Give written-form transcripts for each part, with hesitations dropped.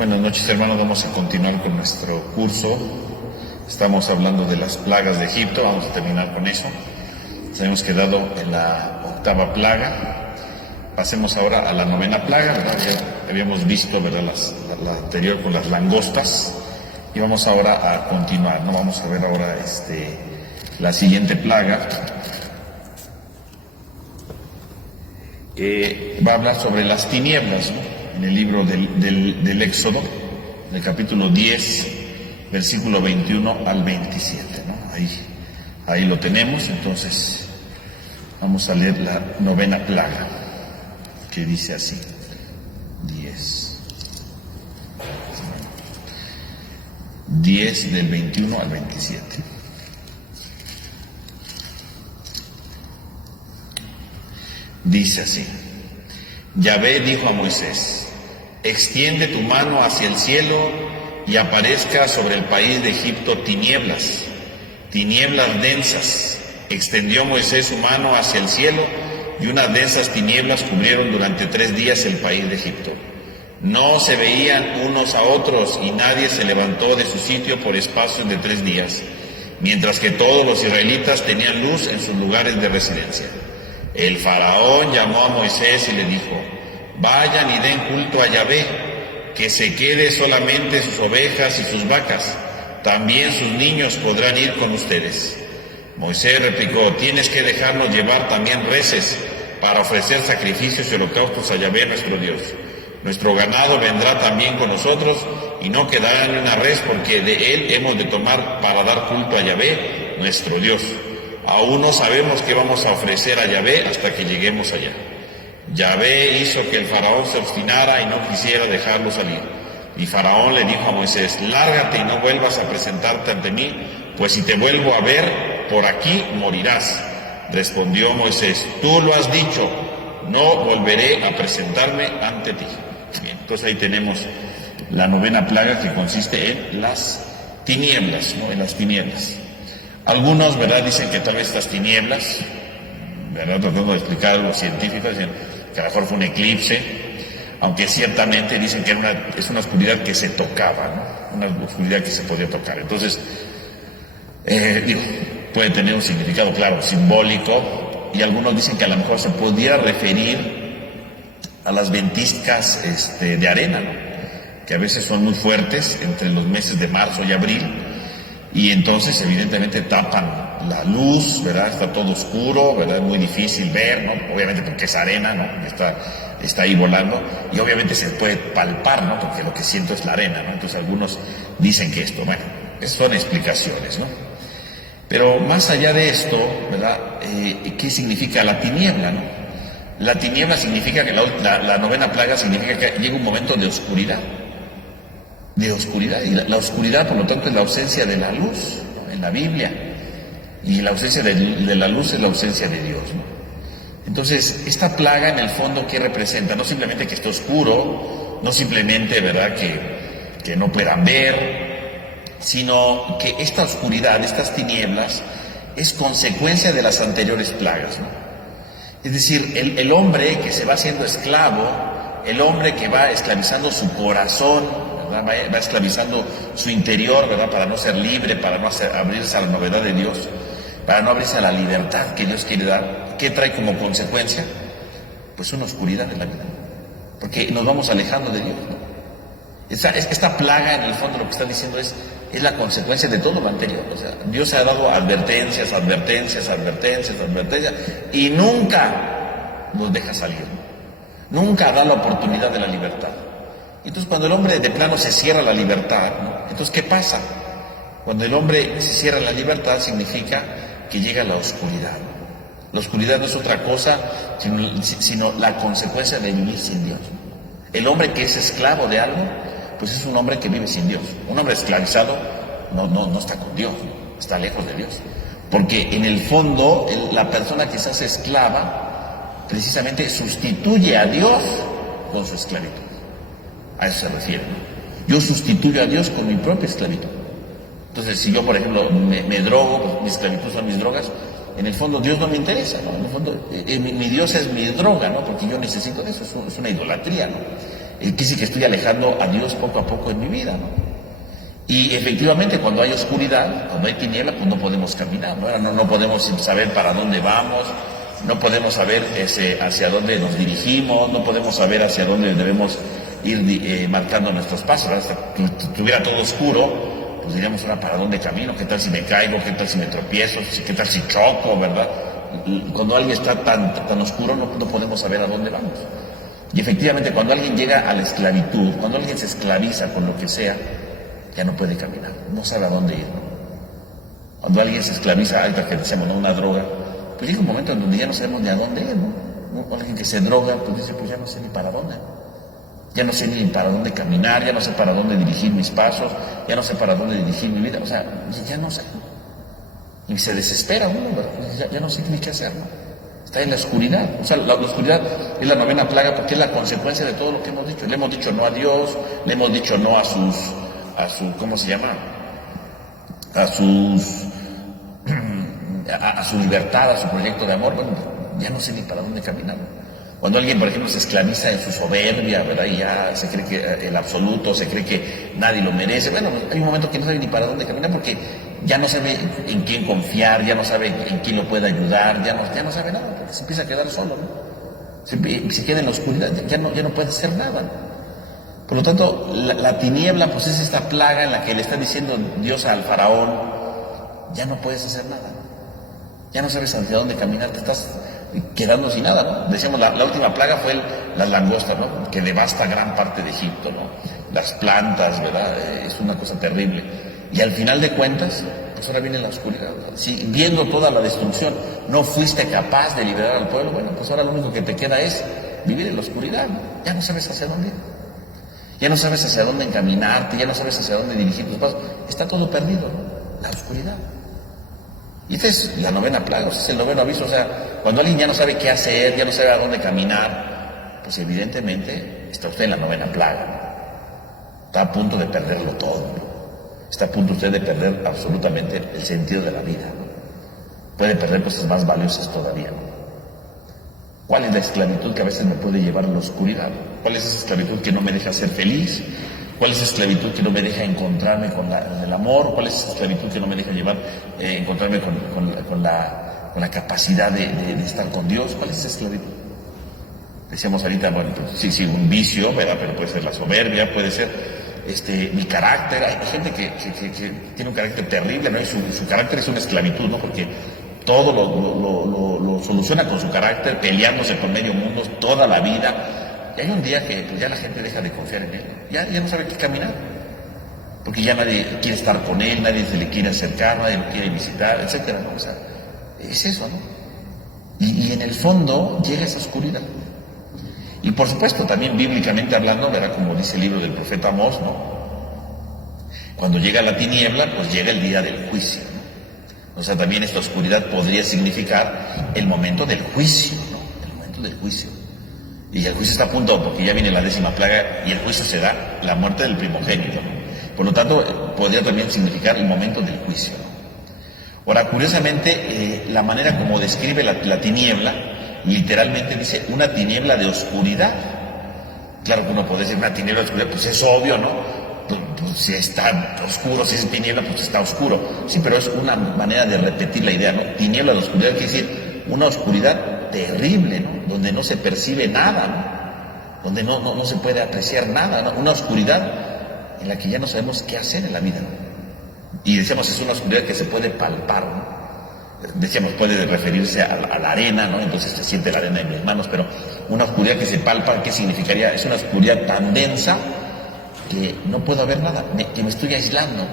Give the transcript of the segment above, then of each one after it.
Buenas noches, hermanos. Vamos a continuar con nuestro curso. Estamos hablando de las plagas de Egipto. Vamos a terminar con eso. Nos hemos quedado en la octava plaga. Pasemos ahora a la novena plaga, ¿verdad? Ya habíamos visto, ¿verdad?, la anterior con las langostas. Y vamos ahora a continuar, ¿no? Vamos a ver ahora la siguiente plaga. Va a hablar sobre las tinieblas, ¿no? En el libro del Éxodo, en el capítulo 10, versículo 21 al 27, ¿no? Ahí lo tenemos. Entonces vamos a leer la novena plaga, que dice así: 10 del 21 al 27. Dice así: Yahvé dijo a Moisés: extiende tu mano hacia el cielo y aparezca sobre el país de Egipto tinieblas densas. Extendió Moisés su mano hacia el cielo y unas densas tinieblas cubrieron durante 3 días el país de Egipto. No se veían unos a otros y nadie se levantó de su sitio por espacios de 3 días, mientras que todos los israelitas tenían luz en sus lugares de residencia. El faraón llamó a Moisés y le dijo: vayan y den culto a Yahvé, que se quede solamente sus ovejas y sus vacas, también sus niños podrán ir con ustedes. Moisés replicó: tienes que dejarnos llevar también reses para ofrecer sacrificios y holocaustos a Yahvé nuestro Dios. Nuestro ganado vendrá también con nosotros y no quedará ni una res, porque de él hemos de tomar para dar culto a Yahvé nuestro Dios. Aún no sabemos qué vamos a ofrecer a Yahvé hasta que lleguemos allá. Yahvé hizo que el faraón se obstinara y no quisiera dejarlo salir. Y faraón le dijo a Moisés: lárgate y no vuelvas a presentarte ante mí, pues si te vuelvo a ver por aquí morirás. Respondió Moisés: tú lo has dicho, no volveré a presentarme ante ti. Bien, entonces ahí tenemos la novena plaga, que consiste en las tinieblas, ¿no? En las tinieblas. Algunos, ¿verdad?, dicen que tal vez estas tinieblas, ¿verdad?, tratando de explicar algo científico, dicen que a lo mejor fue un eclipse, aunque ciertamente dicen que es una oscuridad que se tocaba, ¿no? Una oscuridad que se podía tocar. Entonces, puede tener un significado, claro, simbólico, y algunos dicen que a lo mejor se podía referir a las ventiscas de arena, ¿no?, que a veces son muy fuertes entre los meses de marzo y abril, y entonces evidentemente tapan la luz, ¿verdad? Está todo oscuro, ¿verdad? Es muy difícil ver, ¿no? Obviamente porque es arena, ¿no? Está ahí volando, y obviamente se puede palpar, ¿no? Porque lo que siento es la arena, ¿no? Entonces algunos dicen que esto, bueno, son explicaciones, ¿no? Pero más allá de esto, ¿verdad?, ¿qué significa la tiniebla, no? La tiniebla significa que la novena plaga significa que llega un momento de oscuridad. Y la oscuridad, por lo tanto, es la ausencia de la luz, ¿no?, en la Biblia. Y la ausencia de la luz es la ausencia de Dios, ¿no? Entonces, esta plaga, en el fondo, ¿qué representa? No simplemente que esté oscuro, no simplemente, ¿verdad?, que no puedan ver, sino que esta oscuridad, estas tinieblas, es consecuencia de las anteriores plagas, ¿no? Es decir, el hombre que se va haciendo esclavo, el hombre que va esclavizando su corazón, ¿verdad?, va esclavizando su interior, ¿verdad?, para no ser libre, para no abrirse a la novedad de Dios, para no abrirse a la libertad que Dios quiere dar. ¿Qué trae como consecuencia? Pues una oscuridad en la vida, porque nos vamos alejando de Dios, ¿no? Esta plaga, en el fondo, lo que está diciendo es la consecuencia de todo lo anterior. O sea, Dios se ha dado advertencias, y nunca nos deja salir, ¿no? Nunca da la oportunidad de la libertad. Entonces, cuando el hombre de plano se cierra la libertad, ¿no?, entonces, ¿qué pasa? Cuando el hombre se cierra la libertad, significa que llega la oscuridad. La oscuridad no es otra cosa sino la consecuencia de vivir sin Dios. El hombre que es esclavo de algo, pues es un hombre que vive sin Dios. Un hombre esclavizado no está con Dios, está lejos de Dios. Porque en el fondo, la persona que se hace esclava, precisamente sustituye a Dios con su esclavitud. A eso se refiere, ¿no? Yo sustituyo a Dios con mi propia esclavitud. Entonces, si yo, por ejemplo, me drogo, pues mi esclavitud son mis drogas, en el fondo Dios no me interesa, ¿no? En el fondo, mi Dios es mi droga, ¿no? Porque yo necesito de eso, es una idolatría, ¿no? quiere decir que estoy alejando a Dios poco a poco en mi vida, ¿no? Y efectivamente, cuando hay oscuridad, cuando hay tiniebla, pues no podemos caminar, ¿no? No podemos saber para dónde vamos, no podemos saber hacia dónde nos dirigimos, no podemos saber hacia dónde debemos ir marcando nuestros pasos, ¿verdad? Si estuviera todo oscuro, pues diríamos, ahora, ¿para dónde camino? ¿Qué tal si me caigo? ¿Qué tal si me tropiezo? ¿Qué tal si choco, verdad? Cuando alguien está tan oscuro, no podemos saber a dónde vamos. Y efectivamente, cuando alguien llega a la esclavitud, cuando alguien se esclaviza con lo que sea, ya no puede caminar, no sabe a dónde ir, ¿no? Cuando alguien se esclaviza, ahorita que decimos, ¿no?, una droga, pues llega un momento en donde ya no sabemos ni a dónde ir, ¿no? Cuando alguien que se droga, pues dice, pues ya no sé ni para dónde, ya no sé ni para dónde caminar, ya no sé para dónde dirigir mis pasos, ya no sé para dónde dirigir mi vida, o sea, ya no sé. Y se desespera uno, ¿verdad? Ya no sé ni qué hacer, ¿no? Está en la oscuridad. O sea, la oscuridad es la novena plaga porque es la consecuencia de todo lo que hemos dicho. Le hemos dicho no a Dios, le hemos dicho no a su, ¿cómo se llama? A su libertad, a su proyecto de amor. Bueno, ya no sé ni para dónde caminar. Cuando alguien, por ejemplo, se esclaviza en su soberbia, ¿verdad? Y ya se cree que el absoluto, se cree que nadie lo merece. Bueno, hay un momento que no sabe ni para dónde caminar porque ya no sabe en quién confiar, ya no sabe en quién lo puede ayudar, ya no sabe nada, porque se empieza a quedar solo, ¿no? Se queda en la oscuridad, ya no puede hacer nada, ¿no? Por lo tanto, la tiniebla, pues es esta plaga en la que le está diciendo Dios al faraón, ya no puedes hacer nada, ¿no? Ya no sabes hacia dónde caminar, te estás quedando sin nada, ¿no? Decíamos, la última plaga fue las langostas, ¿no? Que devasta gran parte de Egipto, ¿no? Las plantas, ¿verdad? Es una cosa terrible. Y al final de cuentas, pues ahora viene la oscuridad. Si viendo toda la destrucción no fuiste capaz de liberar al pueblo, bueno, pues ahora lo único que te queda es vivir en la oscuridad, ¿no? Ya no sabes hacia dónde ir. Ya no sabes hacia dónde encaminarte, ya no sabes hacia dónde dirigir tus pasos. Está todo perdido, ¿no? La oscuridad. Y esta es la novena plaga, o sea, es el noveno aviso. O sea, cuando alguien ya no sabe qué hacer, ya no sabe a dónde caminar, pues evidentemente está usted en la novena plaga, ¿no? Está a punto de perderlo todo, ¿no? Está a punto usted de perder absolutamente el sentido de la vida, ¿no? Puede perder cosas más valiosas todavía, ¿no? ¿Cuál es la esclavitud que a veces me puede llevar a la oscuridad? ¿Cuál es esa esclavitud que no me deja ser feliz? ¿Cuál es esa esclavitud que no me deja encontrarme con el amor? ¿Cuál es esa esclavitud que no me deja encontrarme con la capacidad de estar con Dios? ¿Cuál es esa esclavitud? Decíamos ahorita, bueno, pues, sí, un vicio, ¿verdad? Pero puede ser la soberbia, puede ser mi carácter. Hay gente que tiene un carácter terrible, ¿no? Y su carácter es una esclavitud, ¿no? Porque todo lo soluciona con su carácter, peleándose por medio mundo toda la vida. Y hay un día que pues, ya la gente deja de confiar en él, ya no sabe qué caminar, porque ya nadie quiere estar con él, nadie se le quiere acercar, nadie lo quiere visitar, etcétera, ¿no? O sea, es eso, ¿no? Y en el fondo llega esa oscuridad. Y por supuesto, también bíblicamente hablando, ¿verdad? Como dice el libro del profeta Amós, ¿no? Cuando llega la tiniebla, pues llega el día del juicio, ¿no? O sea, también esta oscuridad podría significar el momento del juicio, ¿no? El momento del juicio. Y el juicio está a punto porque ya viene la 10ª plaga y el juicio se da la muerte del primogénito, ¿no? Por lo tanto, podría también significar el momento del juicio, ¿no? Ahora, curiosamente, la manera como describe la tiniebla, literalmente dice una tiniebla de oscuridad. Claro que uno puede decir una tiniebla de oscuridad, pues es obvio, ¿no? Pues si está oscuro, si es tiniebla, pues está oscuro. Sí, pero es una manera de repetir la idea, ¿no? Tiniebla de oscuridad quiere decir una oscuridad terrible, ¿no? Donde no se percibe nada, ¿no? Donde no se puede apreciar nada, ¿no? Una oscuridad en la que ya no sabemos qué hacer en la vida, ¿no? Y decíamos, es una oscuridad que se puede palpar, ¿no? Decíamos, puede referirse a la arena, ¿no? Entonces se siente la arena en mis manos, pero una oscuridad que se palpa, ¿qué significaría? Es una oscuridad tan densa que no puedo ver nada, que me estoy aislando.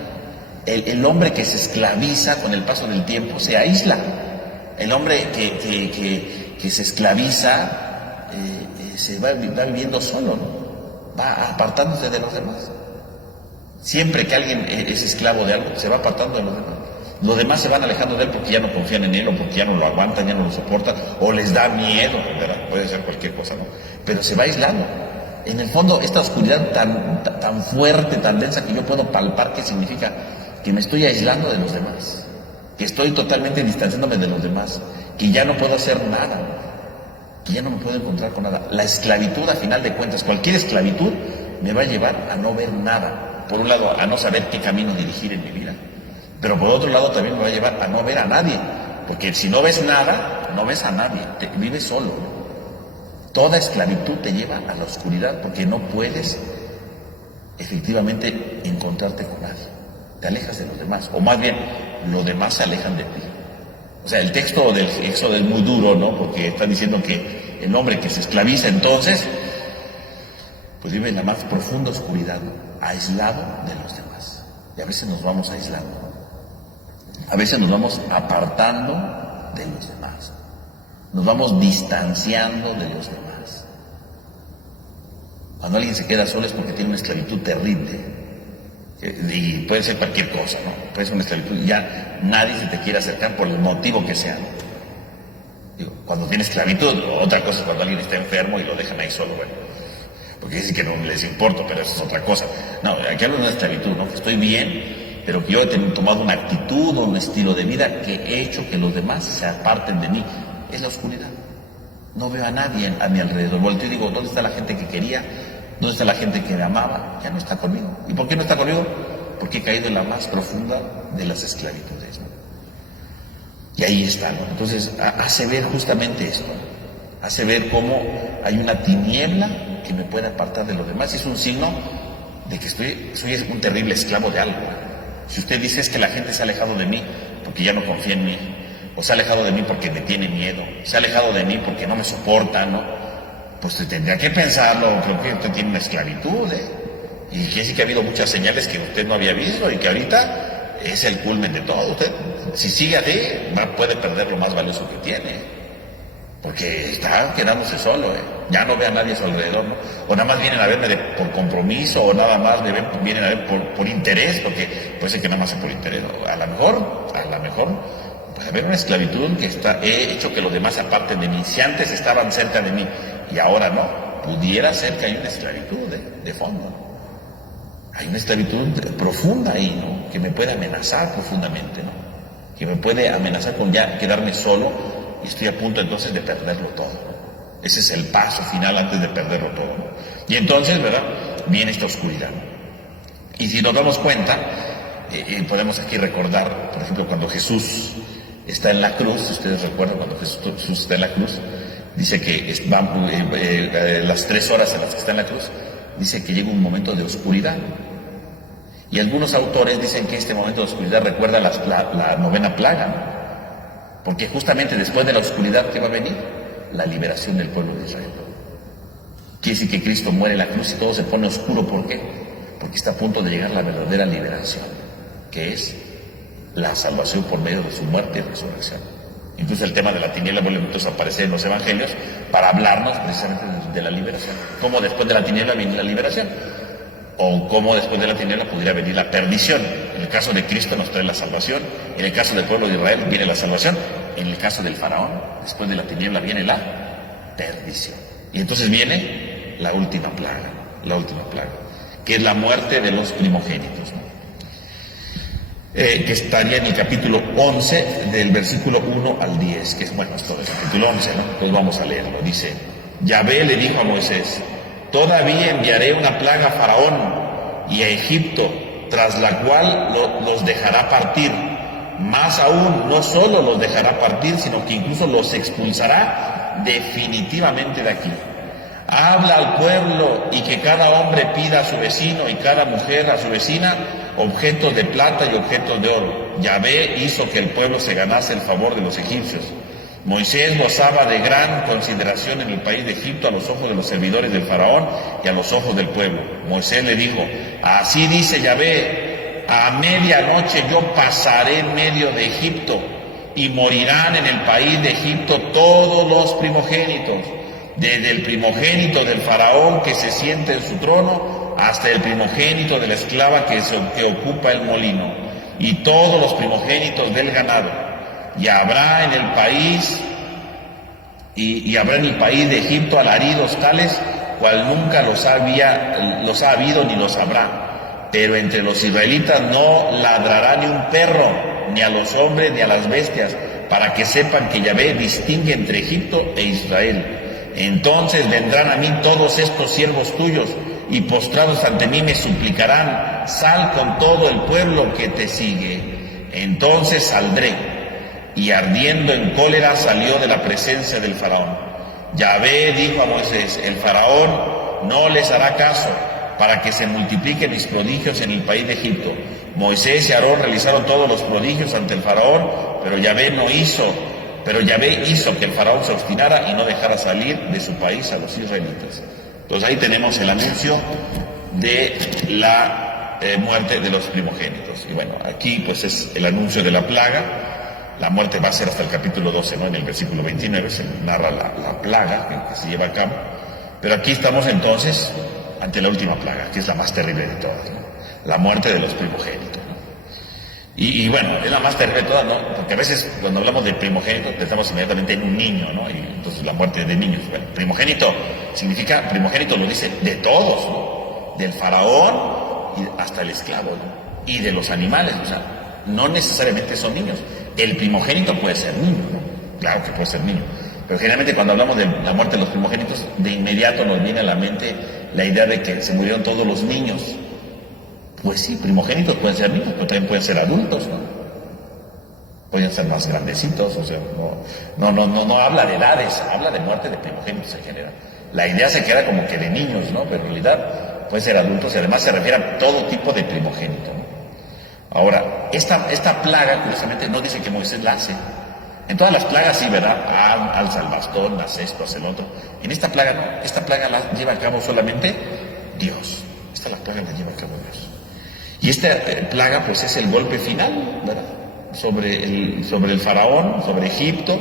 El hombre que se esclaviza con el paso del tiempo se aísla. El hombre que se esclaviza se va viviendo solo, ¿no? Va apartándose de los demás. Siempre que alguien es esclavo de algo, se va apartando de los demás. Los demás se van alejando de él porque ya no confían en él, o porque ya no lo aguantan, ya no lo soportan, o les da miedo, ¿verdad? Puede ser cualquier cosa, ¿no? Pero se va aislando. En el fondo, esta oscuridad tan fuerte, tan densa, que yo puedo palpar, ¿qué significa? Que me estoy aislando de los demás, que estoy totalmente distanciándome de los demás, que ya no puedo hacer nada, que ya no me puedo encontrar con nada. La esclavitud, a final de cuentas, cualquier esclavitud me va a llevar a no ver nada. Por un lado, a no saber qué camino dirigir en mi vida, pero por otro lado también me va a llevar a no ver a nadie, porque si no ves nada, no ves a nadie, vives solo, ¿no? Toda esclavitud te lleva a la oscuridad porque no puedes efectivamente encontrarte con nadie. Te alejas de los demás, o más bien, los demás se alejan de ti. O sea, el texto del Éxodo es muy duro, ¿no? Porque está diciendo que el hombre que se esclaviza entonces, pues vive en la más profunda oscuridad, ¿no? Aislado de los demás. Y a veces nos vamos aislando, ¿no? A veces nos vamos apartando de los demás. Nos vamos distanciando de los demás. Cuando alguien se queda solo es porque tiene una esclavitud terrible. Y puede ser cualquier cosa, ¿no? Puede ser una esclavitud y ya nadie se te quiere acercar por el motivo que sea. Digo, cuando tiene esclavitud, otra cosa es cuando alguien está enfermo y lo dejan ahí solo, bueno. Porque dicen que no les importa, pero eso es otra cosa. No, aquí hablo de una esclavitud, ¿no? Que estoy bien, pero que yo he tomado una actitud o un estilo de vida que he hecho que los demás se aparten de mí. Es la oscuridad. No veo a nadie a mi alrededor. Volteo y digo, ¿dónde está la gente que quería? ¿Dónde está la gente que me amaba? Ya no está conmigo. ¿Y por qué no está conmigo? Porque he caído en la más profunda de las esclavitudes, ¿no? Y ahí está, ¿no? Entonces hace ver justamente esto, ¿no? Hace ver cómo hay una tiniebla que me puede apartar de los demás. Y es un signo de que soy un terrible esclavo de algo, ¿no? Si usted dice es que la gente se ha alejado de mí porque ya no confía en mí, o se ha alejado de mí porque me tiene miedo, se ha alejado de mí porque no me soporta, ¿no? Pues usted tendría que pensarlo. Creo que usted tiene una esclavitud, ¿eh? Y quiere decir que ha habido muchas señales que usted no había visto y que ahorita es el culmen de todo. Usted, si sigue así, puede perder lo más valioso que tiene, porque está quedándose solo, ¿eh? Ya no ve a nadie a su alrededor, ¿no? O nada más vienen a verme por compromiso, o nada más vienen a ver por interés, porque puede ser que nada más sea por interés, ¿no? A lo mejor, puede haber una esclavitud que he hecho que los demás se aparten de mí. Si antes estaban cerca de mí y ahora no, pudiera ser que hay una esclavitud de fondo. Hay una esclavitud profunda ahí, ¿no? Que me puede amenazar profundamente, ¿no? Que me puede amenazar con ya quedarme solo y estoy a punto entonces de perderlo todo, ¿no? Ese es el paso final antes de perderlo todo, ¿no? Y entonces, ¿verdad? Viene esta oscuridad, ¿no? Y si nos damos cuenta, podemos aquí recordar, por ejemplo, cuando Jesús está en la cruz. Si ustedes recuerdan, cuando Jesús está en la cruz, dice que las 3 horas en las que está en la cruz, dice que llega un momento de oscuridad. Y algunos autores dicen que este momento de oscuridad recuerda la novena plaga, ¿no? Porque justamente después de la oscuridad, ¿qué va a venir? La liberación del pueblo de Israel. Quiere decir que Cristo muere en la cruz y todo se pone oscuro. ¿Por qué? Porque está a punto de llegar la verdadera liberación, que es la salvación por medio de su muerte y resurrección. Incluso el tema de la tiniebla vuelve entonces a aparecer en los evangelios para hablarnos precisamente de la liberación. ¿Cómo después de la tiniebla viene la liberación? O cómo después de la tiniebla pudiera venir la perdición. En el caso de Cristo nos trae la salvación, en el caso del pueblo de Israel viene la salvación, en el caso del faraón, después de la tiniebla viene la perdición. Y entonces viene la última plaga, que es la muerte de los primogénitos, ¿no? Que estaría en el capítulo 11, del versículo 1 al 10, que es, bueno, es todo el capítulo 11, ¿no? Pues vamos a leerlo. Dice: Yahvé le dijo a Moisés: todavía enviaré una plaga a Faraón y a Egipto, tras la cual los dejará partir. Más aún, no solo los dejará partir, sino que incluso los expulsará definitivamente de aquí. Habla al pueblo y que cada hombre pida a su vecino y cada mujer a su vecina objetos de plata y objetos de oro. Yahvé hizo que el pueblo se ganase el favor de los egipcios. Moisés gozaba de gran consideración en el país de Egipto a los ojos de los servidores del faraón y a los ojos del pueblo. Moisés le dijo: así dice Yahvé, a medianoche yo pasaré en medio de Egipto y morirán en el país de Egipto todos los primogénitos, desde el primogénito del faraón que se siente en su trono hasta el primogénito de la esclava que ocupa el molino, y todos los primogénitos del ganado. Y habrá en el país de Egipto alaridos tales cual nunca los ha habido ni los habrá. Pero entre los israelitas no ladrará ni un perro, ni a los hombres ni a las bestias, para que sepan que Yahvé distingue entre Egipto e Israel. Entonces vendrán a mí todos estos siervos tuyos y postrados ante mí me suplicarán, sal con todo el pueblo que te sigue. Entonces saldré, y ardiendo en cólera salió de la presencia del faraón. Yahvé dijo a Moisés, el faraón no les hará caso, para que se multipliquen mis prodigios en el país de Egipto. Moisés y Aarón realizaron todos los prodigios ante el faraón, pero Yahvé hizo que el faraón se obstinara y no dejara salir de su país a los israelitas. Entonces ahí tenemos el anuncio de la muerte de los primogénitos. Y bueno, aquí pues es el anuncio de la plaga. La muerte va a ser hasta el capítulo 12, ¿no? En el versículo 29 se narra la plaga que se lleva a cabo. Pero aquí estamos entonces ante la última plaga, que es la más terrible de todas, ¿no? La muerte de los primogénitos, ¿no? Y bueno, es la más terrible de todas, ¿no? Porque a veces cuando hablamos de primogénito pensamos inmediatamente en un niño, ¿no? Y entonces la muerte de niños. Bueno, primogénito significa, primogénito lo dice de todos, ¿no? Del faraón y hasta el esclavo, ¿no? Y de los animales, o sea, no necesariamente son niños. El primogénito puede ser niño, ¿no? Claro que puede ser niño. Pero generalmente cuando hablamos de la muerte de los primogénitos, de inmediato nos viene a la mente la idea de que se murieron todos los niños. Pues sí, primogénitos pueden ser niños, pero también pueden ser adultos, ¿no? Pueden ser más grandecitos, o sea, no habla de edades, habla de muerte de primogénitos en general. La idea se queda como que de niños, ¿no? Pero en realidad pueden ser adultos y además se refiere a todo tipo de primogénito, ¿no? Ahora, esta plaga, curiosamente, no dice que Moisés la hace. En todas las plagas sí, ¿verdad? Alza el bastón, haz esto, haz el otro. En esta plaga no, esta plaga la lleva a cabo solamente Dios. La plaga la lleva a cabo Dios. Y esta plaga pues es el golpe final, ¿verdad? Sobre el faraón, sobre Egipto,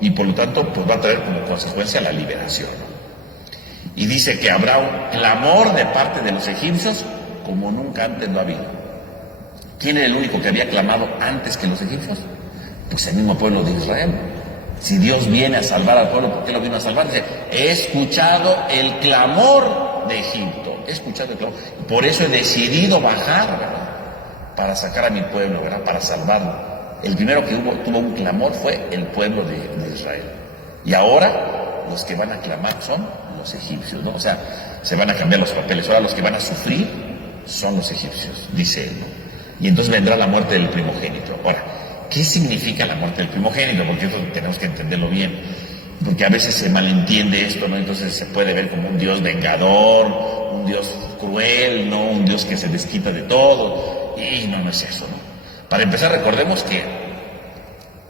y por lo tanto pues va a traer como consecuencia la liberación, ¿no? Y dice que habrá un clamor de parte de los egipcios como nunca antes lo ha habido. ¿Quién era el único que había clamado antes que los egipcios? Pues el mismo pueblo de Israel. Si Dios viene a salvar al pueblo, ¿por qué lo vino a salvar? Dice, he escuchado el clamor de Egipto, he escuchado el clamor. Por eso he decidido bajar, ¿verdad? Para sacar a mi pueblo, ¿verdad? Para salvarlo. El primero que tuvo un clamor fue el pueblo de Israel. Y ahora los que van a clamar son los egipcios, ¿no? O sea, se van a cambiar los papeles. Ahora los que van a sufrir son los egipcios, dice él, ¿no? Y entonces vendrá la muerte del primogénito. Ahora, ¿qué significa la muerte del primogénito? Porque eso tenemos que entenderlo bien. Porque a veces se malentiende esto, ¿no? Entonces se puede ver como un Dios vengador, un Dios cruel, ¿no? Un Dios que se desquita de todo. Y no es eso, ¿no? Para empezar, recordemos que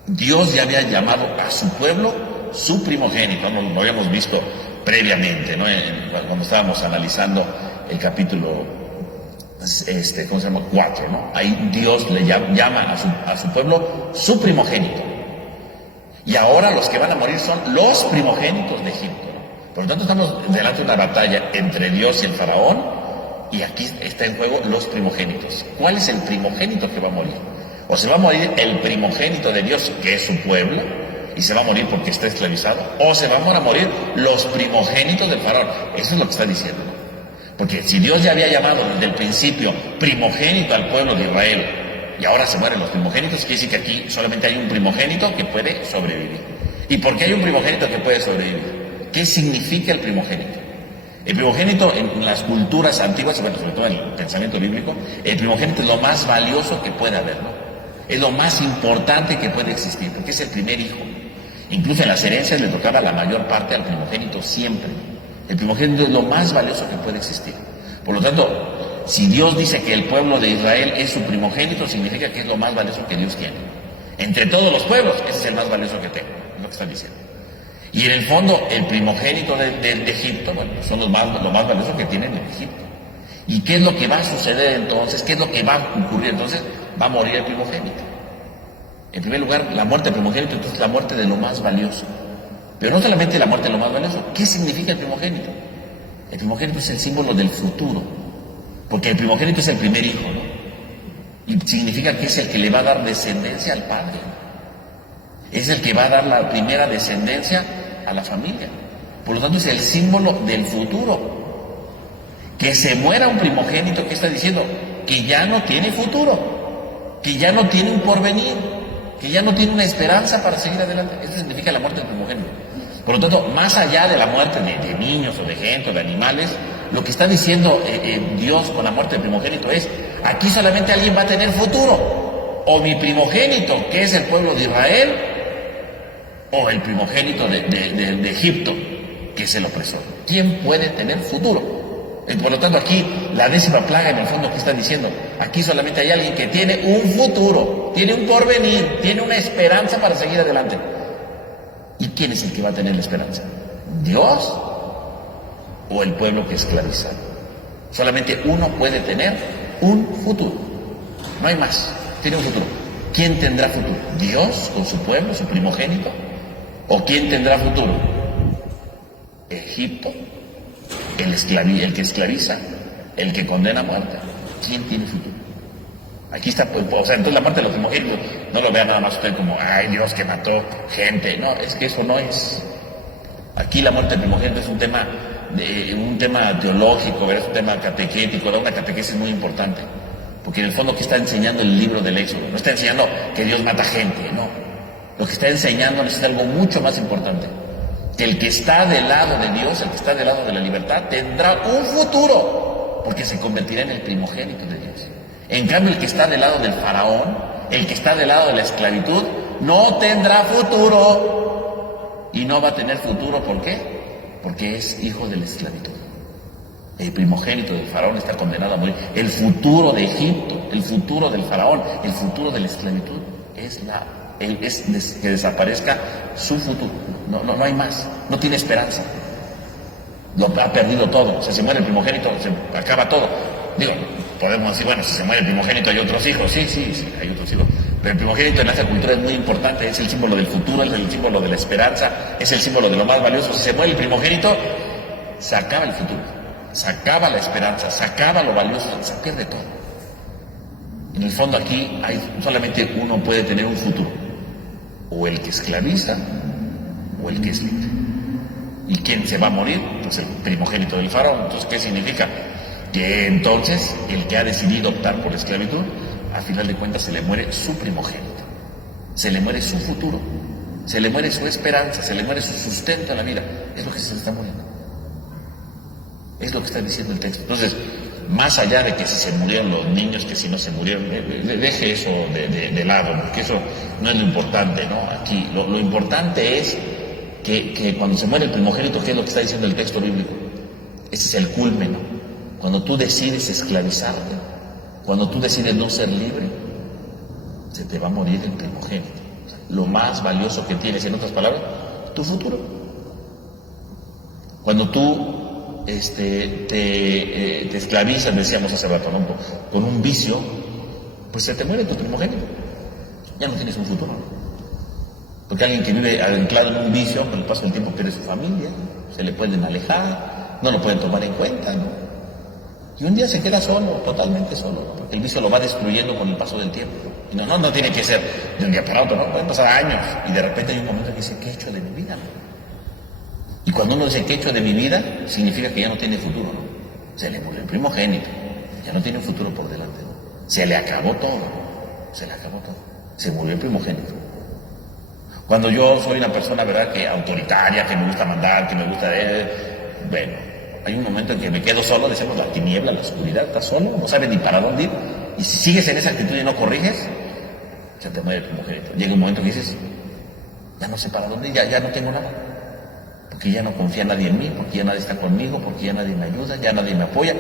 Dios ya había llamado a su pueblo su primogénito, ¿no? Lo habíamos visto previamente, ¿no? Cuando estábamos analizando el capítulo ¿cómo se llama? 4, ¿no? Ahí Dios le llama a su pueblo su primogénito. Y ahora los que van a morir son los primogénitos de Egipto, ¿no? Por lo tanto, estamos delante de una batalla entre Dios y el faraón, y aquí está en juego los primogénitos. ¿Cuál es el primogénito que va a morir? O se va a morir el primogénito de Dios, que es su pueblo, y se va a morir porque está esclavizado, o se van a morir los primogénitos del faraón. Eso es lo que está diciendo, ¿no? Porque si Dios ya había llamado desde el principio primogénito al pueblo de Israel y ahora se mueren los primogénitos, quiere decir que aquí solamente hay un primogénito que puede sobrevivir. ¿Y por qué hay un primogénito que puede sobrevivir? ¿Qué significa el primogénito? El primogénito en las culturas antiguas, bueno, sobre todo en el pensamiento bíblico, el primogénito es lo más valioso que puede haber, ¿no? Es lo más importante que puede existir, porque es el primer hijo. Incluso en las herencias le tocaba la mayor parte al primogénito siempre. El primogénito es lo más valioso que puede existir. Por lo tanto, si Dios dice que el pueblo de Israel es su primogénito, significa que es lo más valioso que Dios tiene. Entre todos los pueblos, ese es el más valioso que tengo, es lo que está diciendo. Y en el fondo, el primogénito de Egipto, bueno, son lo más valioso que tienen en Egipto. ¿Y qué es lo que va a suceder entonces? ¿Qué es lo que va a ocurrir entonces? Va a morir el primogénito. En primer lugar, la muerte del primogénito, entonces la muerte de lo más valioso. Pero no solamente la muerte de lo más valioso. ¿Qué significa el primogénito? El primogénito es el símbolo del futuro, porque el primogénito es el primer hijo, ¿no? Y significa que es el que le va a dar descendencia al padre. Es el que va a dar la primera descendencia a la familia. Por lo tanto, es el símbolo del futuro. Que se muera un primogénito, ¿qué está diciendo? Que ya no tiene futuro, que ya no tiene un porvenir, que ya no tiene una esperanza para seguir adelante. Eso significa la muerte del primogénito. Por lo tanto, más allá de la muerte de niños o de gente o de animales, lo que está diciendo Dios con la muerte del primogénito es, aquí solamente alguien va a tener futuro. O mi primogénito, que es el pueblo de Israel, o el primogénito de Egipto, que es el opresor. ¿Quién puede tener futuro? Por lo tanto, aquí la 10ª plaga, en el fondo, ¿qué está diciendo? Aquí solamente hay alguien que tiene un futuro, tiene un porvenir, tiene una esperanza para seguir adelante. ¿Y quién es el que va a tener la esperanza? ¿Dios o el pueblo que esclaviza? Solamente uno puede tener un futuro. No hay más. Tiene un futuro. ¿Quién tendrá futuro? ¿Dios con su pueblo, su primogénito? ¿O quién tendrá futuro? ¿Egipto? ¿El que esclaviza? ¿El que condena a muerte? ¿Quién tiene futuro? Aquí está, o sea, entonces la parte de los primogénitos, no lo vea nada más usted como, ay Dios que mató gente. No, es que eso no es. Aquí la muerte del primogénito es un tema teológico, ¿verdad? Es un tema catequético, ¿verdad? Una catequesis muy importante. Porque en el fondo, ¿qué está enseñando el libro del Éxodo? No está enseñando que Dios mata gente, no. Lo que está enseñando es algo mucho más importante. Que el que está del lado de Dios, el que está del lado de la libertad, tendrá un futuro, porque se convertirá en el primogénito de Dios. En cambio, el que está del lado del faraón, el que está del lado de la esclavitud, no tendrá futuro. Y no va a tener futuro, ¿por qué? Porque es hijo de la esclavitud. El primogénito del faraón está condenado a morir. El futuro de Egipto, el futuro del faraón, el futuro de la esclavitud es que desaparezca su futuro. No hay más. No tiene esperanza. Lo ha perdido todo. O sea, se muere el primogénito, se acaba todo. Digo, podemos decir, bueno, si se muere el primogénito hay otros hijos. Sí, hay otros hijos. Pero el primogénito en esta cultura es muy importante. Es el símbolo del futuro, es el símbolo de la esperanza, es el símbolo de lo más valioso. Si se muere el primogénito, se acaba el futuro. Se acaba la esperanza, se acaba lo valioso, se pierde todo. En el fondo aquí solamente uno puede tener un futuro. O el que esclaviza, o el que es libre. ¿Y quién se va a morir? Pues el primogénito del faraón. Entonces, ¿qué significa? Que entonces el que ha decidido optar por la esclavitud, a final de cuentas se le muere su primogénito, se le muere su futuro, se le muere su esperanza, se le muere su sustento en la vida. Es lo que se le está muriendo. Es lo que está diciendo el texto. Entonces, más allá de que si se murieron los niños, que si no se murieron, deje eso de lado, porque eso no es lo importante, ¿no? Aquí lo importante es que cuando se muere el primogénito, ¿qué es lo que está diciendo el texto bíblico? Ese es el culmen, ¿no? Cuando tú decides esclavizarte, cuando tú decides no ser libre, se te va a morir el primogénito. O sea, lo más valioso que tienes, en otras palabras, tu futuro. Cuando tú te esclavizas, decíamos hace rato, ¿no? Con un vicio, pues se te muere tu primogénito. Ya no tienes un futuro, ¿no? Porque alguien que vive anclado en un vicio, con el paso del tiempo pierde su familia, se le pueden alejar, no lo pueden tomar en cuenta, ¿no? Y un día se queda solo, totalmente solo, porque el vicio lo va destruyendo con el paso del tiempo. Y no tiene que ser de un día para otro, ¿no? Pueden pasar años, y de repente hay un momento que dice, ¿qué he hecho de mi vida? Y cuando uno dice, ¿qué he hecho de mi vida? Significa que ya no tiene futuro, ¿no? Se le murió el primogénito, ya no tiene un futuro por delante, ¿no? Se le acabó todo, se murió el primogénito. Cuando yo soy una persona, ¿verdad?, que autoritaria, que me gusta mandar, que me gusta... bueno, hay un momento en que me quedo solo, decimos la tiniebla, la oscuridad, estás solo, no sabes ni para dónde ir, y si sigues en esa actitud y no corriges, se te muere el primogénito. Llega un momento que dices, ya no sé para dónde ir, ya no tengo nada, porque ya no confía nadie en mí, porque ya nadie está conmigo, porque ya nadie me ayuda, ya nadie me apoya.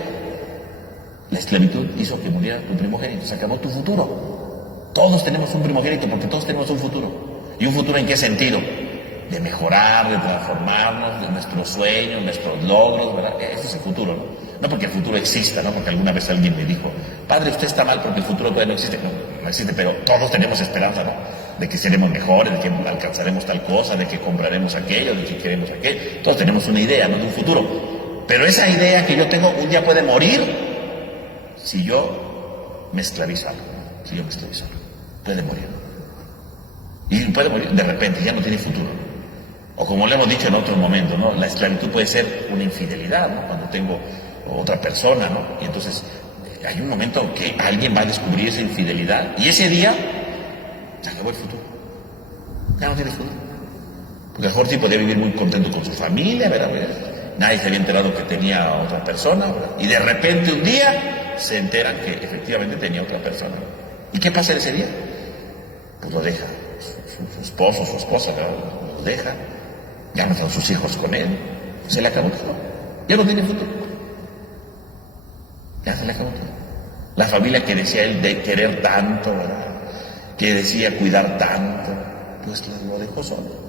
La esclavitud hizo que muriera tu primogénito, se acabó tu futuro. Todos tenemos un primogénito porque todos tenemos un futuro. ¿Y un futuro en qué sentido? De mejorar, de transformarnos, de nuestros sueños, nuestros logros, ¿verdad? Ese es el futuro, ¿no? No porque el futuro exista, ¿no? Porque alguna vez alguien me dijo, padre, usted está mal porque el futuro todavía no existe. No existe, pero todos tenemos esperanza, ¿no? De que seremos mejores, de que alcanzaremos tal cosa, de que compraremos aquello, de que queremos aquello. Todos tenemos una idea, ¿no?, de un futuro. Pero esa idea que yo tengo un día puede morir si yo me esclavizo algo. Puede morir. Y puede morir de repente, ya no tiene futuro. O como le hemos dicho en otros momentos, ¿no?, la esclavitud puede ser una infidelidad, ¿no?, cuando tengo otra persona, ¿no? Y entonces hay un momento que alguien va a descubrir esa infidelidad y ese día se acabó el futuro. Ya no tienes futuro. Porque a lo mejor sí podía vivir muy contento con su familia, ¿verdad? Nadie se había enterado que tenía otra persona, ¿verdad? Y de repente un día se enteran que efectivamente tenía otra persona. ¿Y qué pasa ese día? Pues lo deja su esposo, su esposa, ¿verdad? Lo deja, ya no están sus hijos con él, se le acabó todo, ya no tiene futuro, ya se le acabó todo. La familia que decía él de querer tanto, ¿verdad? Que decía cuidar tanto, pues lo dejó solo.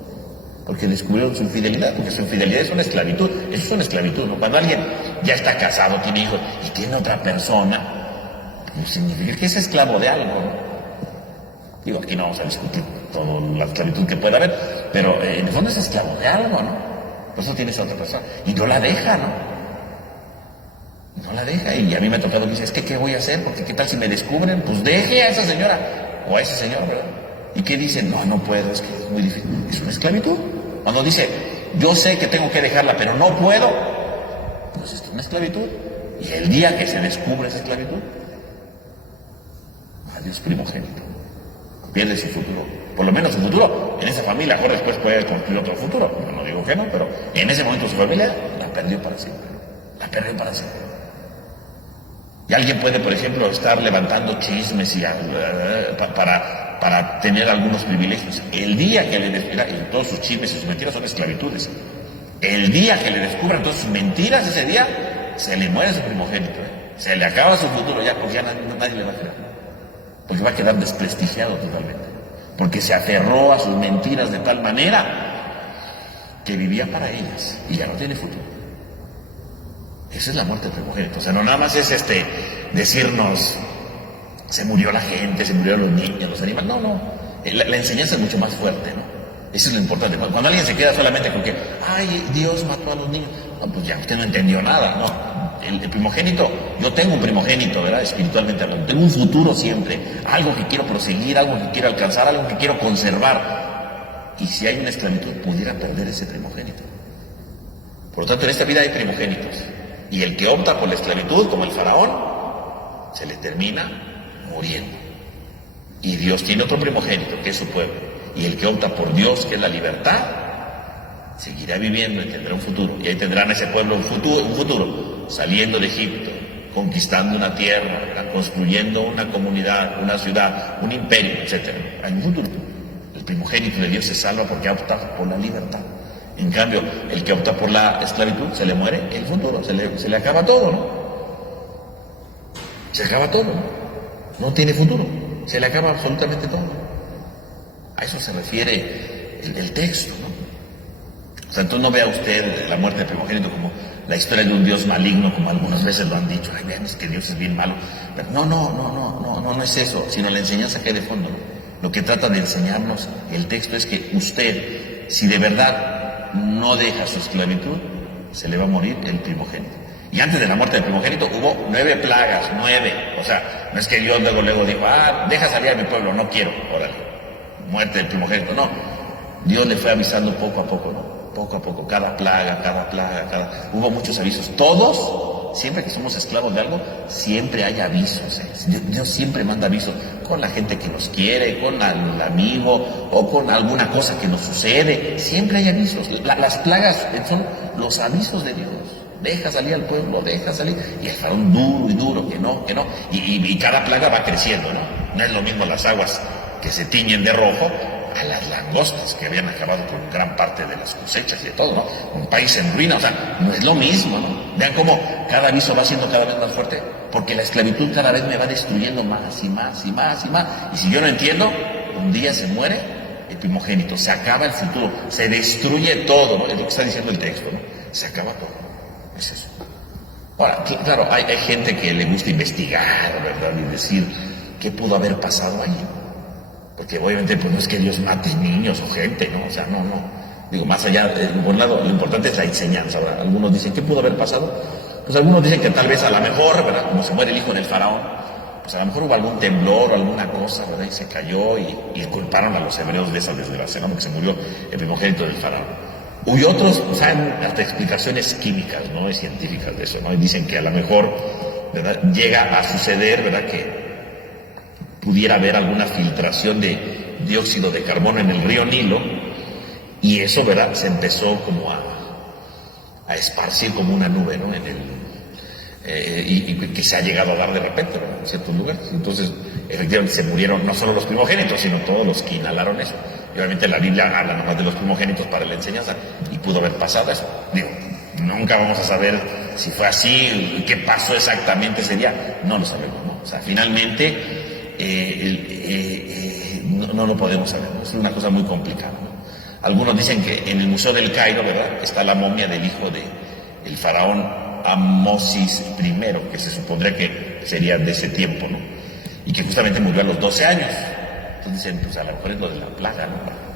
Porque descubrieron su infidelidad, porque su infidelidad es una esclavitud, eso es una esclavitud, ¿no? Cuando alguien ya está casado, tiene hijos y tiene otra persona, pues significa que es esclavo de algo, ¿no? Digo, aquí no vamos a discutir toda la esclavitud que pueda haber, pero en el fondo es esclavo de algo, ¿no? Por eso tienes a otra persona. Y no la deja, ¿no? No la deja. Y a mí me ha tocado que dice, es que ¿qué voy a hacer? Porque ¿qué tal si me descubren? Pues deje a esa señora o a ese señor, ¿verdad? ¿Y qué dicen? No puedo, es que es muy difícil. Es una esclavitud. Cuando dice, yo sé que tengo que dejarla, pero no puedo, pues es una esclavitud. Y el día que se descubre esa esclavitud, adiós primogénito. Pierde su futuro. Por lo menos su futuro en esa familia. Ahora después puede construir otro futuro. Yo no digo que no, pero en ese momento su familia la perdió para siempre. La perdió para siempre. Y alguien puede, por ejemplo, estar levantando chismes y, para tener algunos privilegios. El día que le descubran, todos sus chismes y sus mentiras son esclavitudes. El día que le descubran todas sus mentiras, ese día se le muere su primogénito. Se le acaba su futuro ya, porque ya nadie le va a creer. Porque va a quedar desprestigiado totalmente. Porque se aferró a sus mentiras de tal manera que vivía para ellas y ya no tiene futuro. Esa es la muerte del primogénito. O sea, no nada más es decirnos se murió la gente, se murieron los niños, los animales. No. La enseñanza es mucho más fuerte, ¿no? Eso es lo importante. Cuando alguien se queda solamente con que, ay, Dios mató a los niños. No, pues ya usted no entendió nada, ¿no? El primogénito, yo tengo un primogénito, ¿verdad? Espiritualmente hablando. Tengo un futuro siempre. Algo que quiero proseguir, algo que quiero alcanzar, algo que quiero conservar. Y si hay una esclavitud, pudiera perder ese primogénito. Por lo tanto, en esta vida hay primogénitos. Y el que opta por la esclavitud, como el faraón, se le termina muriendo. Y Dios tiene otro primogénito, que es su pueblo. Y el que opta por Dios, que es la libertad, seguirá viviendo y tendrá un futuro. Y ahí tendrán ese pueblo un futuro, saliendo de Egipto, conquistando una tierra, construyendo una comunidad, una ciudad, un imperio, etc. Hay un futuro. El primogénito de Dios se salva porque ha optado por la libertad. En cambio, el que opta por la esclavitud, se le muere el futuro, se le acaba todo, ¿no? Se acaba todo, ¿no? No tiene futuro, se le acaba absolutamente todo. A eso se refiere el texto, ¿no? O sea, entonces no vea usted la muerte del primogénito como la historia de un Dios maligno, como algunas veces lo han dicho. Ay, vean, es que Dios es bien malo. Pero no es eso, sino la enseñanza que hay de fondo, ¿no? Lo que trata de enseñarnos el texto es que usted, si de verdad no deja su esclavitud, se le va a morir el primogénito. Y antes de la muerte del primogénito hubo 9 plagas, 9. O sea, no es que Dios luego dijo, deja salir a mi pueblo, no quiero, órale, muerte del primogénito. No, Dios le fue avisando poco a poco, ¿no? Poco a poco, cada plaga. Hubo muchos avisos. Todos, siempre que somos esclavos de algo, siempre hay avisos. Dios siempre manda avisos con la gente que nos quiere, con el amigo o con alguna cosa que nos sucede. Siempre hay avisos. Las plagas son los avisos de Dios. Deja salir al pueblo, deja salir. Y el faraón duro, que no. Y cada plaga va creciendo, ¿no? No es lo mismo las aguas que se tiñen de rojo a las langostas que habían acabado con gran parte de las cosechas y de todo, ¿no? Un país en ruina, o sea, no es lo mismo, ¿no? Vean cómo cada aviso va siendo cada vez más fuerte, porque la esclavitud cada vez me va destruyendo más y más. Y si yo no entiendo, un día se muere el primogénito, se acaba el futuro, se destruye todo, ¿no? Es lo que está diciendo el texto, ¿no? Se acaba todo, es eso. Ahora, claro, hay gente que le gusta investigar, ¿verdad? Y decir, ¿qué pudo haber pasado allí? Porque obviamente pues no es que Dios mate niños o gente, ¿no? O sea, no. Digo, más allá, por un lado, lo importante es la enseñanza, ¿verdad? Algunos dicen, ¿qué pudo haber pasado? Pues algunos dicen que tal vez a lo mejor, ¿verdad? Como se muere el hijo del faraón, pues a lo mejor hubo algún temblor o alguna cosa, ¿verdad? Y se cayó y culparon a los hebreos de esa desgracia, ¿no? Porque se murió el primogénito del faraón. Y otros, pues hay hasta explicaciones químicas, ¿no? Y científicas de eso, ¿no? Y dicen que a lo mejor, ¿verdad? Llega a suceder, ¿verdad? Que pudiera haber alguna filtración de dióxido de carbono en el río Nilo Y eso, ¿verdad?, se empezó como a esparcir como una nube, ¿no?, y que se ha llegado a dar de repente, ¿verdad?, en ciertos lugares. Entonces, efectivamente, se murieron no solo los primogénitos, sino todos los que inhalaron eso. Y obviamente la Biblia habla nomás de los primogénitos para la enseñanza, y pudo haber pasado eso. Digo, nunca vamos a saber si fue así, qué pasó exactamente ese día, no lo sabemos, ¿no? O sea, finalmente no lo podemos saber, ¿no? Es una cosa muy complicada, ¿no? Algunos dicen que en el Museo del Cairo, ¿verdad?, está la momia del hijo del faraón Amosis I, que se supondría que sería de ese tiempo, ¿no?, y que justamente murió a los 12 años. Entonces dicen, pues a lo mejor es lo de la plaga, ¿no?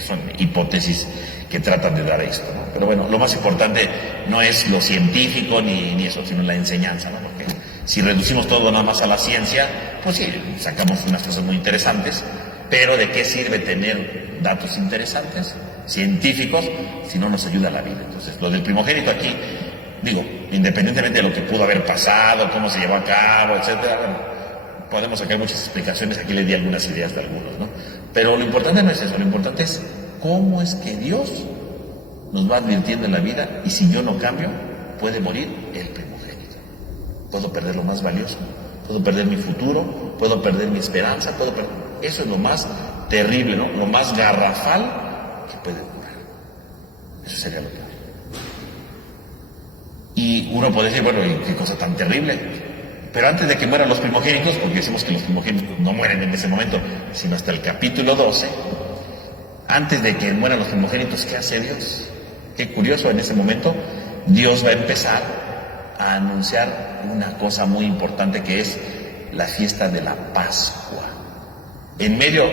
Son hipótesis que tratan de dar esto, ¿no? Pero bueno, lo más importante no es lo científico ni eso, sino la enseñanza, ¿no? Porque si reducimos todo nada más a la ciencia, pues sí, sacamos unas cosas muy interesantes, pero ¿de qué sirve tener datos interesantes, científicos, si no nos ayuda la vida? Entonces, lo del primogénito aquí, digo, independientemente de lo que pudo haber pasado, cómo se llevó a cabo, etcétera, bueno, podemos sacar muchas explicaciones, aquí le di algunas ideas de algunos, ¿no? Pero lo importante no es eso, lo importante es cómo es que Dios nos va advirtiendo en la vida, y si yo no cambio, puede morir el primogénito. Puedo perder lo más valioso, puedo perder mi futuro, puedo perder mi esperanza, eso es lo más terrible, ¿no?, lo más garrafal que puede ocurrir. Eso sería lo peor. Y uno puede decir, bueno, ¿y qué cosa tan terrible? Pero antes de que mueran los primogénitos, porque decimos que los primogénitos no mueren en ese momento, sino hasta el capítulo 12, antes de que mueran los primogénitos, ¿qué hace Dios? Qué curioso, en ese momento Dios va a empezar a anunciar una cosa muy importante, que es la fiesta de la Pascua. En medio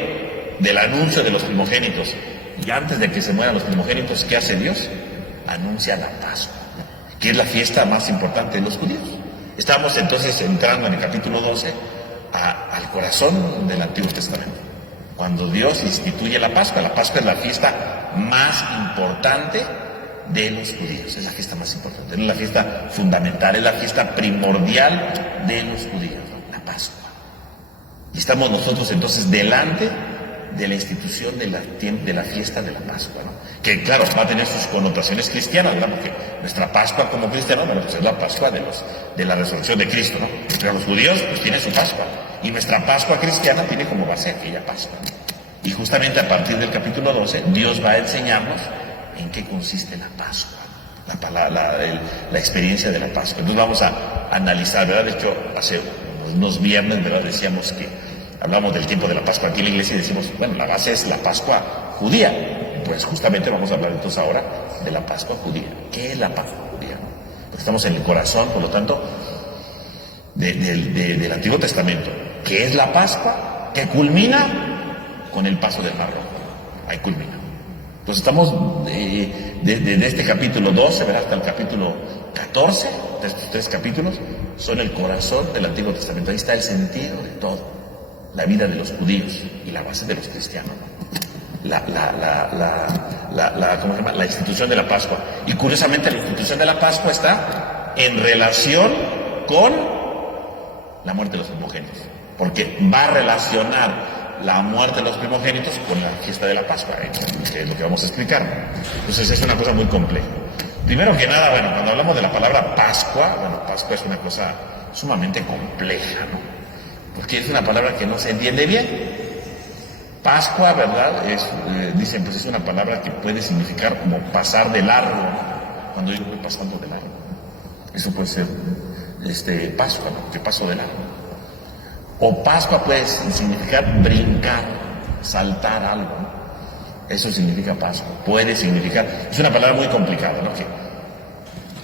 del anuncio de los primogénitos y antes de que se mueran los primogénitos, ¿qué hace Dios? Anuncia la Pascua, que es la fiesta más importante de los judíos. Estamos entonces entrando en el capítulo 12 al corazón del Antiguo Testamento, cuando Dios instituye la Pascua. La Pascua es la fiesta más importante de los judíos, es la fiesta más importante, es la fiesta fundamental, es la fiesta primordial de los judíos, ¿no?, la Pascua. Y estamos nosotros entonces delante de la institución de la fiesta de la Pascua, ¿no?, que claro, va a tener sus connotaciones cristianas, ¿verdad?, porque nuestra Pascua como cristianos, bueno, pues es la Pascua de la resurrección de Cristo, ¿no?, pero los judíos pues tienen su Pascua, y nuestra Pascua cristiana tiene como base aquella Pascua, ¿no? Y justamente a partir del capítulo 12, Dios va a enseñarnos en qué consiste la Pascua, la experiencia de la Pascua. Entonces vamos a analizar, ¿verdad? De hecho, hace unos viernes, ¿verdad?, decíamos que hablamos del tiempo de la Pascua aquí en la iglesia y decimos, bueno, la base es la Pascua judía. Pues justamente vamos a hablar entonces ahora de la Pascua judía. ¿Qué es la Pascua judía? Porque estamos en el corazón, por lo tanto, del Antiguo Testamento. ¿Qué es la Pascua? Que culmina con el paso del Mar Rojo. Ahí culmina. Entonces estamos desde este capítulo 12, ¿verdad?, hasta el capítulo 14, de estos 3 capítulos, son el corazón del Antiguo Testamento. Ahí está el sentido de todo. La vida de los judíos y la base de los cristianos, ¿no? ¿Cómo se llama?, la institución de la Pascua. Y curiosamente la institución de la Pascua está en relación con la muerte de los primogénitos, porque va a relacionar la muerte de los primogénitos con la fiesta de la Pascua, que es lo que vamos a explicar. Entonces es una cosa muy compleja. Primero que nada, bueno, cuando hablamos de la palabra Pascua, bueno, Pascua es una cosa sumamente compleja, ¿no?, porque es una palabra que no se entiende bien. Pascua, ¿verdad?, dicen, pues es una palabra que puede significar como pasar de largo, ¿no?, cuando yo voy pasando de largo. Eso puede ser Pascua, ¿no?, que paso de largo. O Pascua puede significar brincar, saltar algo, ¿no? Eso significa Pascua. Puede significar, es una palabra muy complicada, ¿no?, que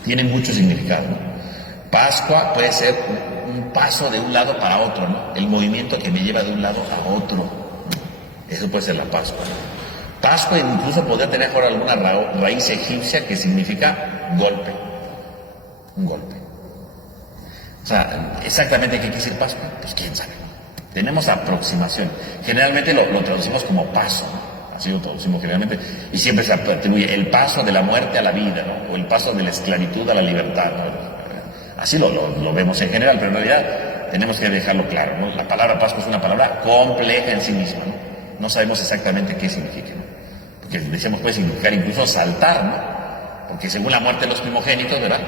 tiene mucho significado, ¿no? Pascua puede ser un paso de un lado para otro, ¿no?, el movimiento que me lleva de un lado a otro. Eso puede ser la Pascua, ¿no? Pascua incluso podría tener ahora alguna raíz egipcia que significa golpe. Un golpe. O sea, exactamente qué quiere decir Pascua, pues quién sabe. Tenemos aproximación. Generalmente lo traducimos como paso, ¿no? Así lo traducimos generalmente. Y siempre se atribuye el paso de la muerte a la vida, ¿no?, o el paso de la esclavitud a la libertad, ¿no? Así lo vemos en general, pero en realidad tenemos que dejarlo claro, ¿no? La palabra Pascua es una palabra compleja en sí misma, ¿no? No sabemos exactamente qué significa, ¿no? que decíamos puede significar incluso saltar, ¿no? Porque según la muerte de los primogénitos, ¿verdad?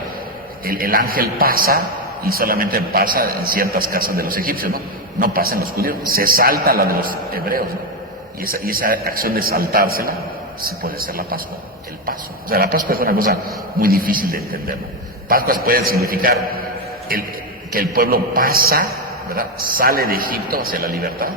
El ángel pasa y solamente pasa en ciertas casas de los egipcios, ¿no? No pasa en los judíos, se salta la de los hebreos, ¿no? Y esa acción de saltársela, se puede ser la Pascua, el paso. O sea, la Pascua es una cosa muy difícil de entender, ¿no? Pascua puede significar que el pueblo pasa, ¿verdad? Sale de Egipto hacia la libertad.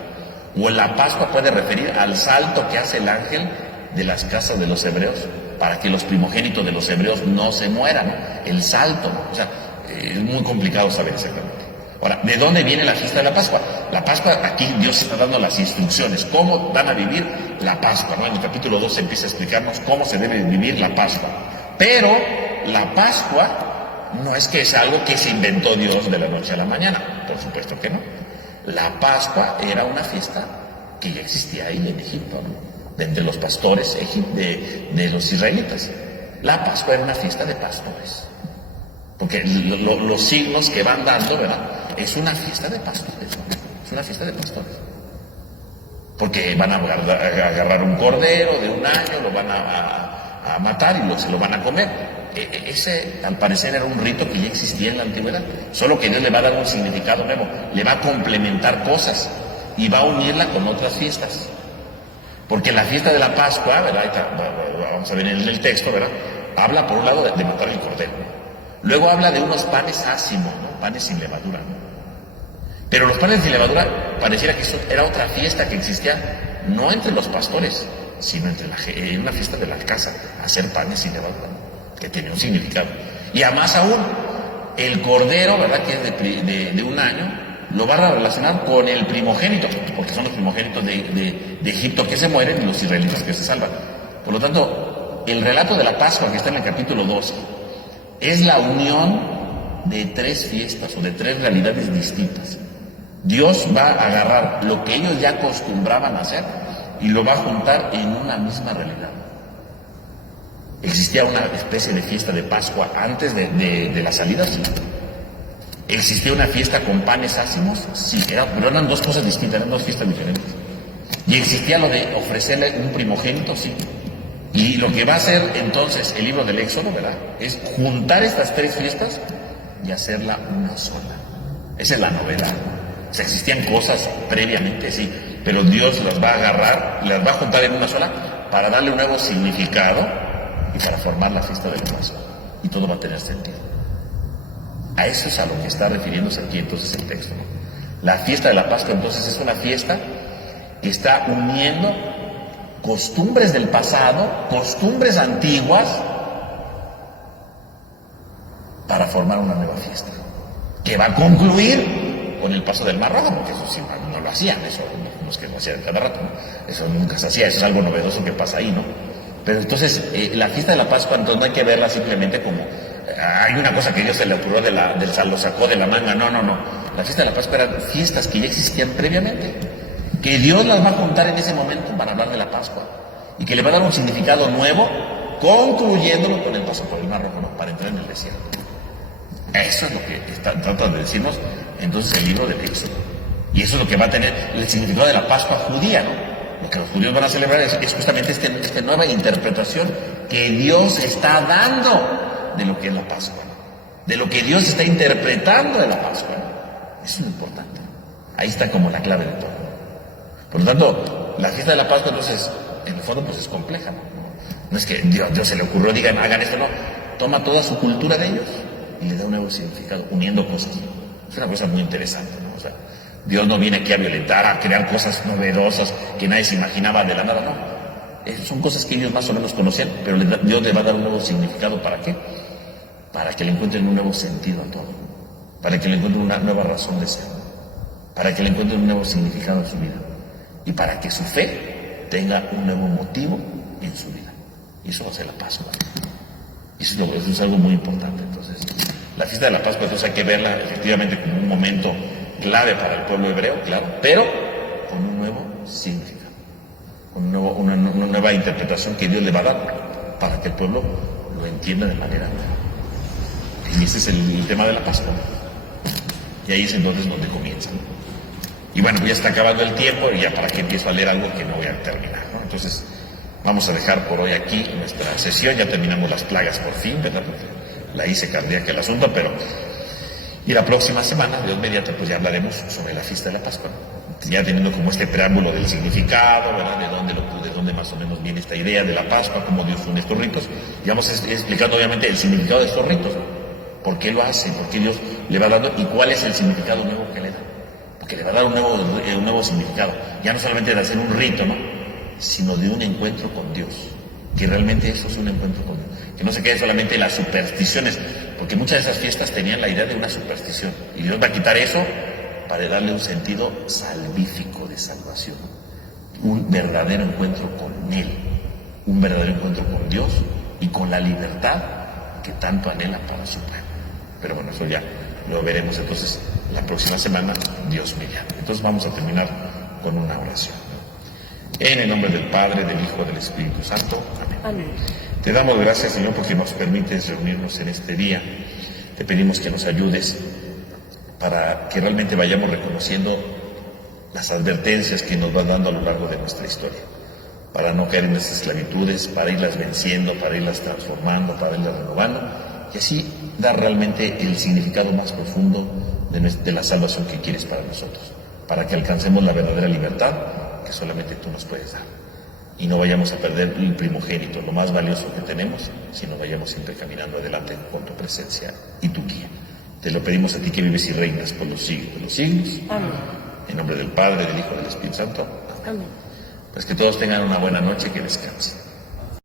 O la Pascua puede referir al salto que hace el ángel de las casas de los hebreos para que los primogénitos de los hebreos no se mueran, ¿no? El salto, ¿no? O sea, es muy complicado saber exactamente. Ahora, ¿de dónde viene la fiesta de la Pascua? La Pascua, aquí Dios está dando las instrucciones, cómo van a vivir la Pascua, ¿no? En el capítulo 2 se empieza a explicarnos cómo se debe vivir la Pascua. Pero la Pascua no es que es algo que se inventó Dios de la noche a la mañana, por supuesto que no. La Pascua era una fiesta que ya existía ahí en Egipto, ¿no? De entre los pastores de los israelitas. La Pascua era una fiesta de pastores. Porque los signos que van dando, ¿verdad? Es una fiesta de pastores, ¿no? Es una fiesta de pastores. Porque van a agarrar un cordero de un año, lo van a matar y se lo van a comer. Ese, al parecer, era un rito que ya existía en la antigüedad. Solo que Dios le va a dar un significado nuevo. Le va a complementar cosas y va a unirla con otras fiestas. Porque la fiesta de la Pascua, ¿verdad? Vamos a ver en el texto, ¿verdad? Habla por un lado de matar el cordero, ¿no? Luego habla de unos panes ácimos, ¿no? Panes sin levadura, ¿no? Pero los panes sin levadura pareciera que eso era otra fiesta que existía no entre los pastores, sino en una fiesta de la casa, hacer panes sin levadura, ¿no? Que tenía un significado. Y además aún, el cordero, ¿verdad? Que es de un año, lo va a relacionar con el primogénito, porque son los primogénitos de Egipto que se mueren y los israelitas que se salvan. Por lo tanto, el relato de la Pascua que está en el capítulo 12 es la unión de tres fiestas o de tres realidades distintas. Dios va a agarrar lo que ellos ya acostumbraban a hacer y lo va a juntar en una misma realidad. ¿Existía una especie de fiesta de Pascua antes de la salida? Sí. ¿Existía una fiesta con panes ácimos? Sí, pero eran dos cosas distintas, eran dos fiestas diferentes. ¿Y existía lo de ofrecerle un primogénito? Sí. Y lo que va a hacer entonces el libro del Éxodo, ¿verdad? Es juntar estas tres fiestas y hacerla una sola. Esa es la novedad. O sea, existían cosas previamente, sí, pero Dios las va a agarrar, las va a juntar en una sola para darle un nuevo significado y para formar la fiesta del Pascua. Y todo va a tener sentido. A eso es a lo que está refiriéndose aquí entonces el texto, ¿no? La fiesta de la Pascua entonces es una fiesta que está uniendo costumbres del pasado, costumbres antiguas, para formar una nueva fiesta, que va a concluir con el paso del Mar Rojo, porque eso sí no lo hacían, eso no es que lo hacían cada rato, ¿no? Eso nunca se hacía, eso es algo novedoso que pasa ahí, ¿no? Pero entonces, la fiesta de la Pascua, entonces no hay que verla simplemente como hay una cosa que Dios se le ocurrió lo sacó de la manga. No. La fiesta de la Pascua eran fiestas que ya existían previamente, que Dios las va a juntar en ese momento para hablar de la Pascua y que le va a dar un significado nuevo, concluyéndolo con el paso por el Mar Rojo, ¿no? Para entrar en el desierto. Eso es lo que trata de decirnos entonces el libro del Éxodo. Y eso es lo que va a tener el significado de la Pascua judía, ¿no? Lo que los judíos van a celebrar es justamente esta nueva interpretación que Dios está dando de lo que es la Pascua, ¿no? De lo que Dios está interpretando de la Pascua, ¿no? Eso es lo importante. Ahí está como la clave de todo. Por lo tanto, la fiesta de la Pascua entonces, en el fondo, pues es compleja, ¿no? No es que Dios se le ocurrió, digan, hagan esto, no. Toma toda su cultura de ellos y le da un nuevo significado, uniendo cosas. Es una cosa muy interesante, ¿no? O sea, Dios no viene aquí a violentar, a crear cosas novedosas que nadie se imaginaba de la nada, no. Son cosas que ellos más o menos conocían, pero Dios le va a dar un nuevo significado. ¿Para qué? Para que le encuentren un nuevo sentido a todo, para que le encuentren una nueva razón de ser, para que le encuentren un nuevo significado en su vida y para que su fe tenga un nuevo motivo en su vida. Y eso va a ser la Pascua. Y eso es algo muy importante. Entonces, la fiesta de la Pascua, entonces hay que verla efectivamente como un momento clave para el pueblo hebreo, claro, pero con un nuevo significado, con una nueva interpretación que Dios le va a dar para que el pueblo lo entienda de manera nueva. Y ese es el tema de la Pascua. Y ahí es entonces donde comienza. Y bueno, pues ya está acabando el tiempo y ya para que empiezo a leer algo que no voy a terminar, ¿no? Entonces, Vamos a dejar por hoy aquí nuestra sesión. Ya terminamos las plagas por fin, ¿verdad? Porque la hice cardíaca el asunto, pero... Y la próxima semana, Dios mediante, pues ya hablaremos sobre la fiesta de la Pascua, ¿no? Ya teniendo como este preámbulo del significado, ¿verdad? De dónde más o menos viene esta idea de la Pascua, cómo Dios une estos ritos. Y vamos explicando obviamente el significado de estos ritos, ¿no? ¿Por qué lo hace? ¿Por qué Dios le va dando? ¿Y cuál es el significado nuevo que le da? Porque le va a dar un nuevo significado. Ya no solamente de hacer un rito, ¿no? Sino de un encuentro con Dios. Que realmente eso es un encuentro con Dios. Que no se quede solamente en las supersticiones. Porque muchas de esas fiestas tenían la idea de una superstición. Y Dios va a quitar eso para darle un sentido salvífico de salvación. Un verdadero encuentro con Él. Un verdadero encuentro con Dios y con la libertad que tanto anhela para su pueblo. Pero bueno, eso ya lo veremos entonces la próxima semana, Dios mediante. Entonces vamos a terminar con una oración. En el nombre del Padre, del Hijo, del Espíritu Santo. Amén. Amén. Te damos gracias, Señor, porque nos permites reunirnos en este día. Te pedimos que nos ayudes para que realmente vayamos reconociendo las advertencias que nos vas dando a lo largo de nuestra historia, para no caer en nuestras esclavitudes, para irlas venciendo, para irlas transformando, para irlas renovando, y así dar realmente el significado más profundo de la salvación que quieres para nosotros, para que alcancemos la verdadera libertad que solamente tú nos puedes dar. Y no vayamos a perder el primogénito, lo más valioso que tenemos, sino vayamos siempre caminando adelante con tu presencia y tu guía. Te lo pedimos a ti que vives y reinas por los siglos de los siglos. Amén. En nombre del Padre, del Hijo y del Espíritu Santo. Amén. Pues que todos tengan una buena noche y que descansen.